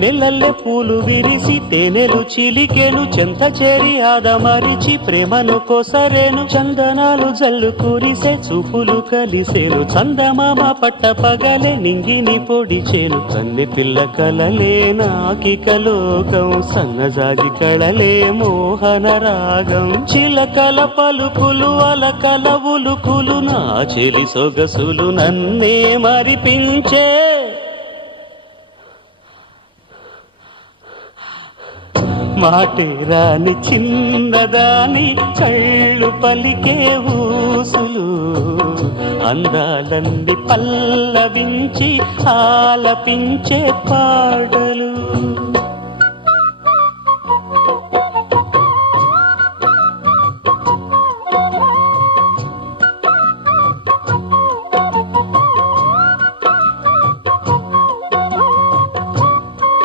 వెన్నెలల్లె పూలు విరిసి తేనెలు చిలికెను చెంత చేరి ఆదమరిచి ప్రేమను కోసరేను చందనాలు జల్లు కురిసే చూపులు కలిసేను చందమామ పట్ట పగలే నింగిని పొడిచేను కన్నె పిల్ల కలలే నాకిక లోకం సన్నజాజి కళలే మోహన రాగం చిలకల పలుకులు అలకల ఉలుకులు నా చెలి సొగసులు నన్నే మరిపించే మాటే రాని చిన్నదాని కళ్ళు పలికే ఊసులు అందాలన్నీ పల్లవించి ఆలపించే పాటలు